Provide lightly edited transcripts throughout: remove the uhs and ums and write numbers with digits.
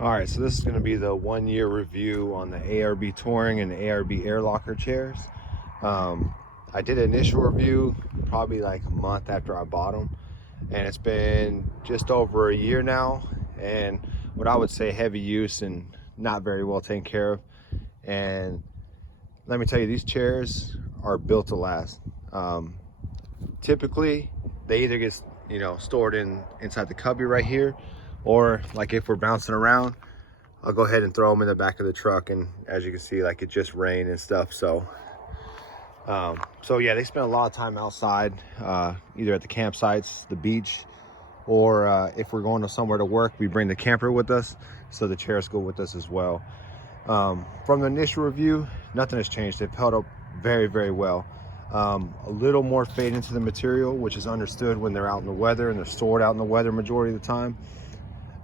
All right, so this is going to be the 1 year review on the ARB Touring and the ARB Air Locker chairs. I did an initial review probably like a month after I bought them, and it's been just over a year now, and what I would say heavy use and not very well taken care of. And let me tell you, these chairs are built to last. Typically they either get stored inside the cubby right here, or like if we're bouncing around, I'll go ahead and throw them in the back of the truck, and as you can see, like, it just rained and stuff. So yeah, they spend a lot of time outside, either at the campsites, the beach, or if we're going to somewhere to work, we bring the camper with us, so the chairs go with us as well. From the initial review, nothing has changed. They've held up very, very well. A little more fade into the material, which is understood when they're out in the weather, and they're stored out in the weather majority of the time.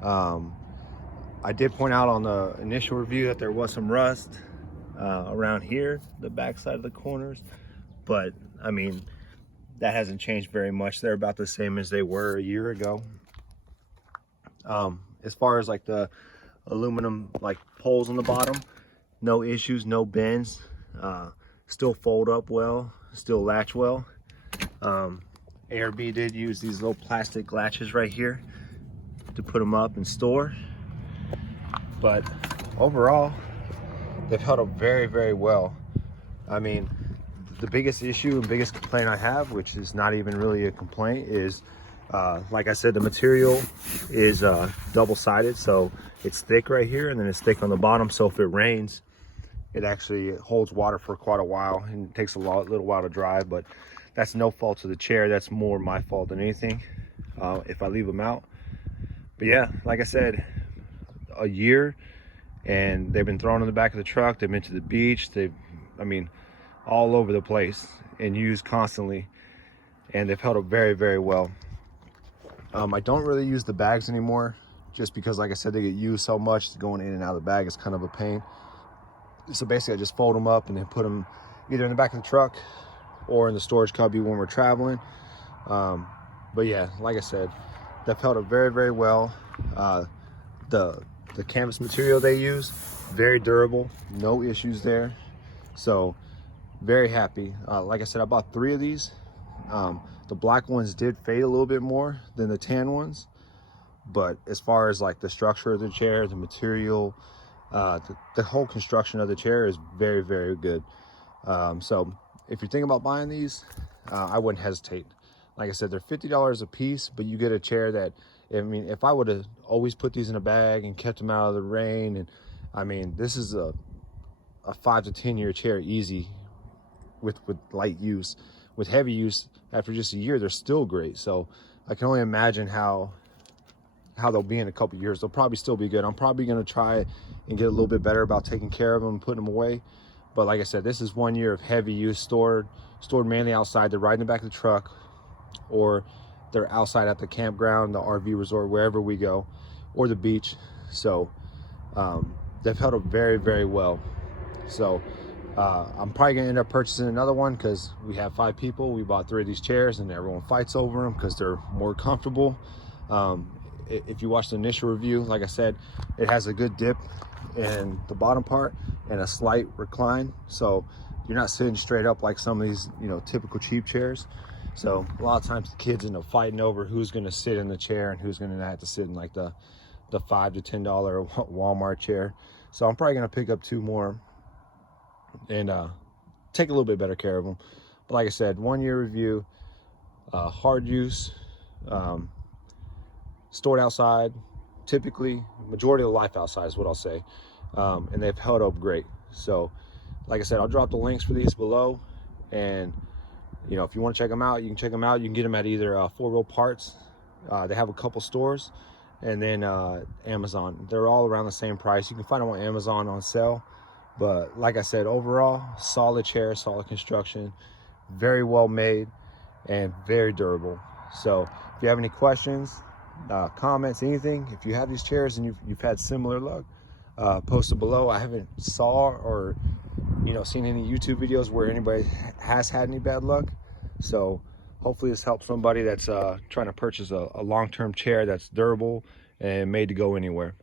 I did point out on the initial review that there was some rust around here, the back side of the corners, but I mean, that hasn't changed very much. They're about the same as they were a year ago. As far as like the aluminum like poles on the bottom, no issues, no bends, still fold up well, still latch well. ARB did use these little plastic latches right here to put them up and store, but overall they've held up very, very well. I mean, the biggest issue and biggest complaint I have, which is not even really a complaint, is like I said, the material is double-sided, so it's thick right here and then it's thick on the bottom, so if it rains, it actually holds water for quite a while, and it takes a little while to dry. But that's no fault of the chair, that's more my fault than anything, if I leave them out. But yeah, like I said, a year, and they've been thrown in the back of the truck, they've been to the beach, I mean, all over the place, and used constantly, and they've held up very, very well. I don't really use the bags anymore, just because, like I said, they get used so much. Going in and out of the bag is kind of a pain. So basically I just fold them up and then put them either in the back of the truck or in the storage cubby when we're traveling. But yeah, like I said, they've held up very, very well. The canvas material they use, very durable, no issues there. So very happy. Like I said, I bought 3 of these. The black ones did fade a little bit more than the tan ones, but as far as like the structure of the chair, the material, the whole construction of the chair is very, very good. So if you're thinking about buying these, I wouldn't hesitate. Like I said, they're $50 a piece, but you get a chair that, I mean, if I would have always put these in a bag and kept them out of the rain, and I mean, this is a 5 to 10 year chair easy with light use. With heavy use, after just a year, they're still great. So I can only imagine how they'll be in a couple years. They'll probably still be good. I'm probably going to try and get a little bit better about taking care of them and putting them away. But like I said, this is 1 year of heavy use, stored mainly outside. They're right in the back of the truck, or they're outside at the campground, the RV resort, wherever we go, or the beach. So they've held up very, very well. So I'm probably gonna end up purchasing another one, because we have 5 people. We bought 3 of these chairs and everyone fights over them because they're more comfortable. If you watch the initial review, like I said, it has a good dip in the bottom part and a slight recline, so you're not sitting straight up like some of these typical cheap chairs. So a lot of times the kids end up fighting over who's going to sit in the chair and who's going to have to sit in like the $5 to $10 Walmart chair. So I'm probably going to pick up 2 more and take a little bit better care of them. But like I said, 1 year review, hard use, stored outside, typically majority of the life outside is what I'll say, and they've held up great. So like I said, I'll drop the links for these below, and if you want to check them out, you can check them out. You can get them at either 4 Wheel Parts, they have a couple stores, and then Amazon. They're all around the same price. You can find them on Amazon on sale. But like I said, overall, solid chair, solid construction, very well made, and very durable. So if you have any questions, comments, anything, if you have these chairs and you've had similar luck, post it below. I haven't saw or seen any YouTube videos where anybody has had any bad luck. So hopefully this helps somebody that's trying to purchase a long-term chair that's durable and made to go anywhere.